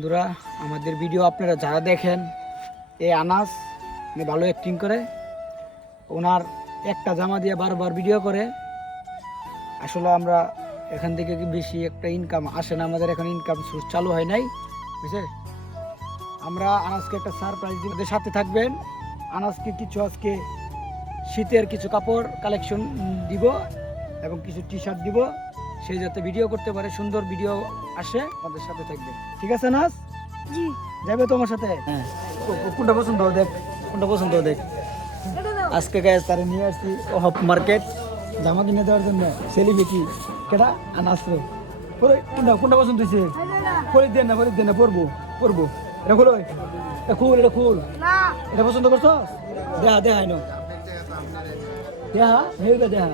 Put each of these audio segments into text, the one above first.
বন্ধুরা, আমাদের ভিডিও আপনারা যারা দেখেন, এই আনাস ভালো অ্যাক্টিং করে, ওনার একটা জামা দিয়ে বারবার ভিডিও করে। আসলে আমরা এখান থেকে বেশি একটা ইনকাম আসে না, আমাদের এখন ইনকাম সোর্স চালু হয় নাই, বুঝছে। আমরা আনাসকে একটা সারপ্রাইজ দিব, সাথে থাকবেন। আনাসকে কিছু আজকে শীতের কিছু কাপড় কালেকশন দিব এবং কিছু টি শার্ট দিব, সেই যাতে ভিডিও করতে পারে, সুন্দর ভিডিও আসে। আমাদের সাথে থাকবে, ঠিক আছে নাস? জি যাবে তোমার সাথে? হ্যাঁ, কোনটা পছন্দ দেখ, কোনটা পছন্দ দেখ। আজকে গায়ে তারা নিয়ে আসছি হপ মার্কেট জামা কিনে দেওয়ার জন্য। সেলিব্রিটি কেটা আনাস রে, কোনটা কোনটা পছন্দ হয়েছে? পরিদেন না পরবো পরবো। এটা খুলো, এটা খুল, এটা খুল। এটা পছন্দ করছো? দেহা দেহা নো দেহা হেবে দেহা।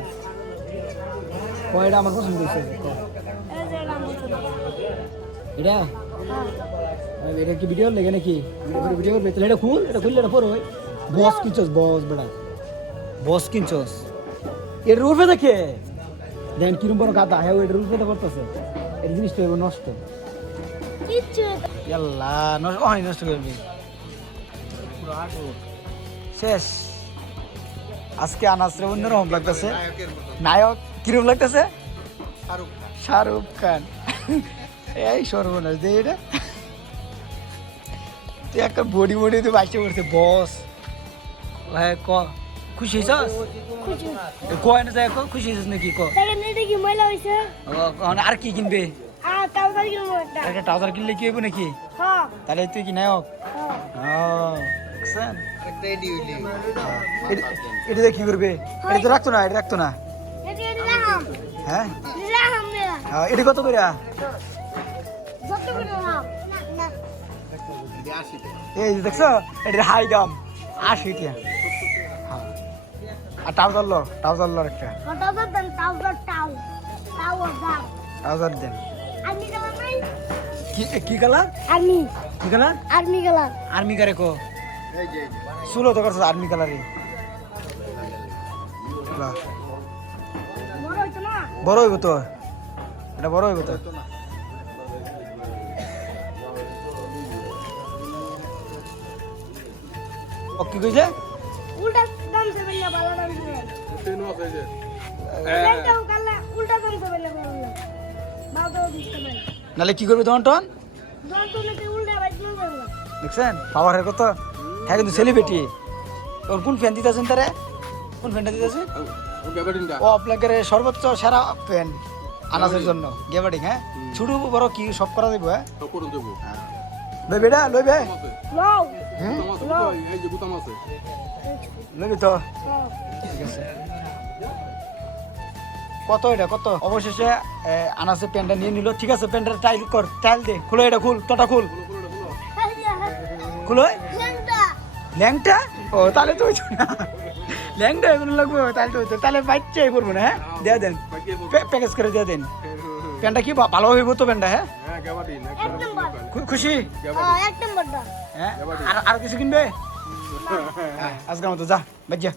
এটা আমার পছন্দ হয়েছে। এটা এটা কি ভিডিও লেগে নাকি? ভিডিও করবে তাহলে এটা খুল, এটা খুললে এটা পর ওই বস কিনছস, বস বেড়া বস কিনছস। এর রূপে দেখে দেন কিরম বড় গাদা, হ্যাঁ ওইটার রূপে তো করতেছে। এর জিনিসটা নষ্ট আল্লাহ, নষ্ট হয়, নষ্ট করবি শেষ। আজকে আনাসরে অন্যরকম লাগতেছে। নায়ক কিরম লাগতেছে? শাহরুখ খান। এই সর্বনাশ দে এটা, তুই একটা বডি বডি তুই বাইসে পড়ছে বস। হ্যাঁ ক, খুশি হয়েছস? কয় না যায়, খুশি হয়েছিস নাকি? ক আর কি কিনবে? একটা ট্রাউজার কিনলে কি হইব নাকি? তাহলে তুই কি নায়ক? এটা কি করবে? এটা তো রাখতো না, এটা রাখতো না। হ্যাঁ, এটা কত করে? এই দেখছো, এটা হাই দাম 80 টাকা। আর ট্রাউজার লো একটা ট্রাউজার দেন। কি কালার? আর্মি। কি কালার? Army colour. আর্মি কারে কো সুলো তো করছ আর্মি কালারে। বড় হইব তো, এটা বড় হইব তো। কি কইছে? উল্টা দাম সে বললা ভালো দাম দিবেন। তিন মাস হইছে। এটাও কালে উল্টা দাম সে বললা ভালো। বাবা দিতে নাই। নালে কি করবে তখন? টনটনকে উল্টা বাইক না করব। দেখছেন পাওয়ারের কত? হ্যাঁ কিন্তু সেলিব্রিটি। ওর কোন ফ্যান দিতেছেন তারে? কোন ফ্যানটা দিতেছে? ও গ্যাবার্ডিনটা। ও আপনাদের সর্বোচ্চ সেরা ফ্যান আনাসের জন্য গ্যাবার্ডিন। হ্যাঁ, ছোট বড় কি সব করা দেব? হ্যাঁ সব করে দেব। লই বেটা, লই বে। লও। হ্যাঁ লও, এই যে বুতাম আছে। লইবি তো? ঠিক আছে। কত এটা কত? অবশেষে আনাসে প্যান্টটা নিয়ে নিল। ঠিক আছে, প্যান্টটা টাইল কর, টাইল দে। খুলো এটা, খুল তোটা খুল, খুলো। ল্যাংটা? ও তাহলে তো হইতো না, ল্যাংটা এগুলো লাগবে তাহলে তো হইতো। তাহলে বাচ্চা এ করবো না। হ্যাঁ দিয়ে দেন, প্যাকেজ করে দিয়ে দেন। প্যান্টটা কি ভালো হইব তো প্যান্টটা? হ্যাঁ খুশি? হ্যাঁ আর কিছু কিনবে? আজকের মতো যা বাজ্যা।